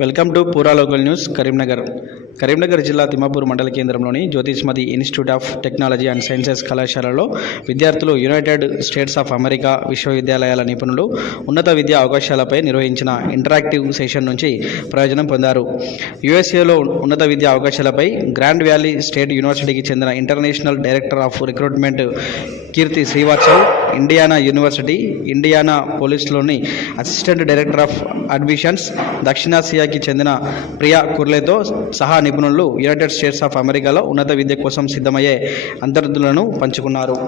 Welcome to పూరా local news Karimnagar. Karimnagar జిల్లా తిమ్మాపూర్ మండల కేంద్రంలోని Jyothishmathi Institute of Technology and Sciences కళాశాలలో విద్యార్థులు యునైటెడ్ స్టేట్స్ ఆఫ్ అమెరికా విశ్వవిద్యాలయాల నిపుణులు ఉన్నత విద్యా అవకాశాలపై నిర్వహించిన ఇంటరాక్టివ్ సెషన్ నుంచి ప్రయోజనం పొందారు. యుఎస్ఏలో ఉన్నత విద్యా అవకాశాలపై గ్రాండ్ వ్యాలీ స్టేట్ యూనివర్సిటీకి చెందిన international director of recruitment Keerthi Srivatsav Indiana University Indiana పోలీస్లోని అసిస్టెంట్ డైరెక్టర్ ఆఫ్ అడ్మిషన్స్ దక్షిణాసియాకి చెందిన ప్రియా కుర్లేతో సహా నిపుణులు యునైటెడ్ స్టేట్స్ ఆఫ్ అమెరికాలో ఉన్నత విద్య కోసం సిద్ధమయ్యే అంతర్దులను పంచుకున్నారు.